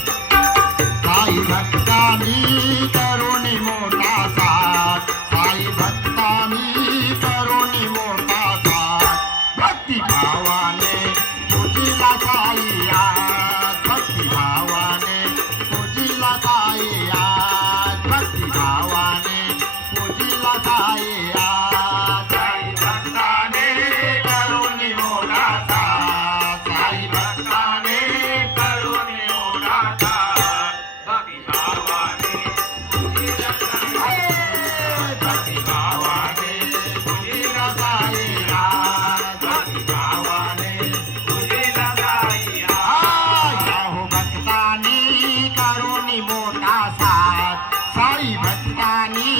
साई भक्तानी करुणी मोठा साथ साई भक्तानी करुणी मोठा साथ भक्ती भावाने तुझीला साई आज भक्ती भावाने तुझीला साई आज भक्ती भावाने तुझीला साई आज साई भक्ताने करुणी मोठा साथ साई भक्ताने करुणी मोठा साथ भक्ती भावाने तुझीला साई भक्ती भावाने तुझीला साई आज भक्ती भावाने तुझीला साई आज याहो भक्तानी करुणी मोठा साथ साई भक्तानी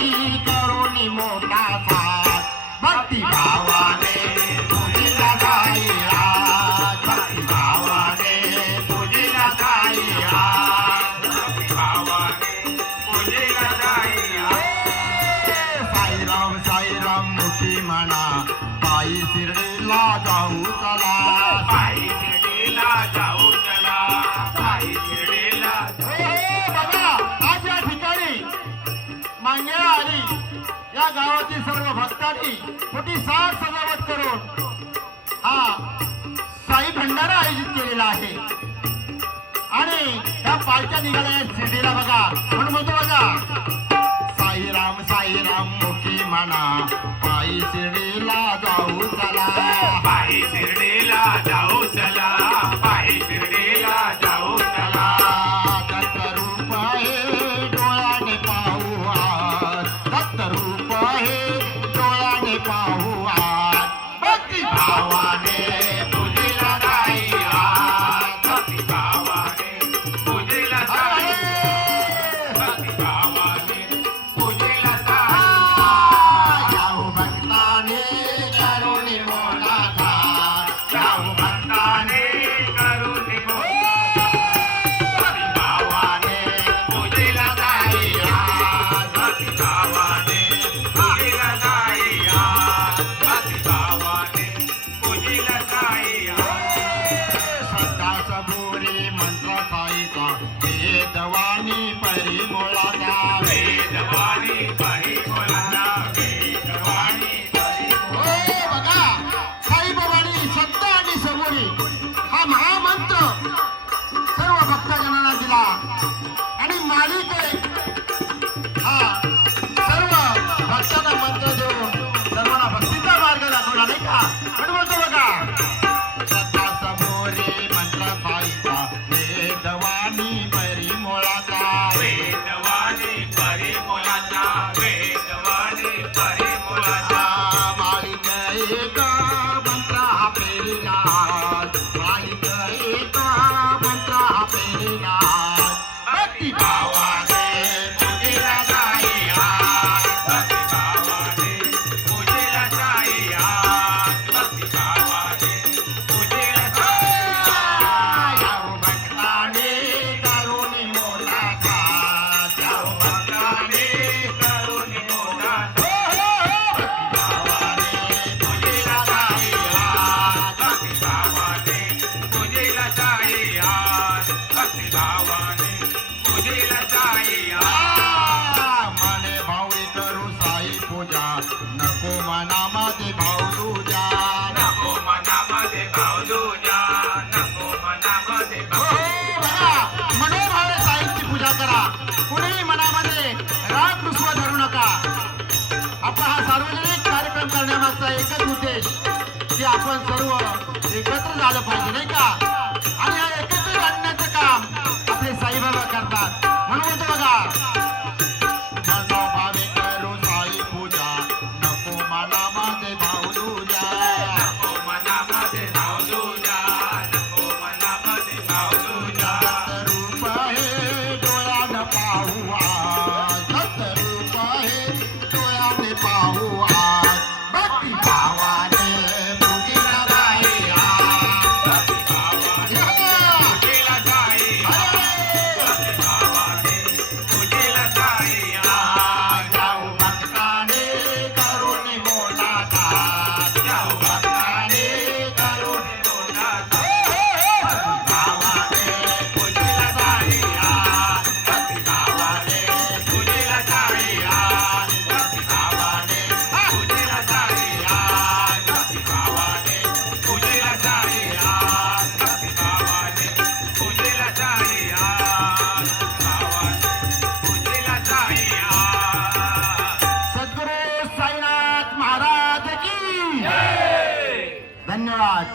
करुणी मोठा साथ भक्ती भावाने तुझीला साई आज भक्ती भावाने तुझीला साई आज भक्ती भावाने तुझीला साई आज साईराम मुखी म्हणा पायी शिर्डीला जाऊ चला पायी शिर्डीला जाऊ चला पायी शिर्डीला बघा आज या ठिकाणी मांगेळा आली या गावातील सर्व भक्तांनी मोठी साज सजावट करून हा साई भंडारा आयोजित केलेला आहे आणि त्या पालख्या निघाल्या शिर्डीला बघा म्हणून म्हणतो बघा साईराम मुखी म्हणा पायी शिर्डीला जाऊ चला पायी शिर्डीला जाऊ चला पायी शिर्डीला जाऊ चला दत्त रूप आहे डोळ्याने पाहू आज दत्त रूप आहे डोळ्याने पाहू आज भक्ती भावाने तुझीला साई आज भक्ती भावाने तुझीला साई भक्ती भावाने तुझीला साई जाऊ भक्ताने करुणी मोठा साथ जाऊ भक्ताने करुणी मोठा भक्ती भावाने तुझीला साई आज भक्ती भावाने तुझीला साई भक्ती भावाने तुझीला साई श्रद्धा सबुरी मंत्र साईचा वेदवाणी परिमोळाचा वेदवाणी परिमोलाचा वेदवाणी परिमोलाचा बघा साईबाबांनी श्रद्धा आणि सबुरी हा महामंत्र सर्व भक्तजनांना दिला आणि मालिके हा सर्व भक्तांना मंत्र देऊन सर्वांना भक्तीचा मार्ग दाखवला नाही का म्हणून बोलतो बघा श्रद्धा सबुरी मंत्र साईचा वेदवाणी परिमोळाचा वेदवाणी परिमोलाचा वेदवाणी परिमोलाचा मालिक एक मंत्र हा पेरिला मालिक एक मंत्र हा पेरिला भक्ती भावाने तुझीला साई आज भक्ती भावाने तुझीला साई भक्ती भावाने तुझीला साई जाऊ भक्ताने करुणी मोठा साथ जाऊ भक्ताने करुणी मोठा भक्ती भावाने तुझीला साई आज भक्ती भावाने तुझीला साई भक्ती भावाने तुझीला साई मने भावी करू साई पूजा नको मनामध्ये भाव तुझ्या नको मनामध्ये भाव तुझ्या नको मनामध्ये भाव मनोभावे साईची पूजा करा कुणीही मनामध्ये राग रुसवा धरू नका आपला हा सार्वजनिक कार्यक्रम करण्यामागचा एकच उद्देश की आपण सर्व एकत्र झालं पाहिजे नाही का आणि हा एकत्र आणण्याचं काम आपले साईबाबा करतात म्हणून म्हणतो बघा मनोभावे करू साई पूजा नको मनामध्ये भाव तुझ्या नको मनामध्ये भाव तुझ्या नको मनामध्ये भाव तुझ्या रूप आहे डोळ्यानं पाहू आज रूप आहे डोळ्याने पाहू आज भक्ती भावाने तुझीला साई आज भक्ती भावाने तुझीला साई भक्ती भावाने तुझीला धन्यवाद.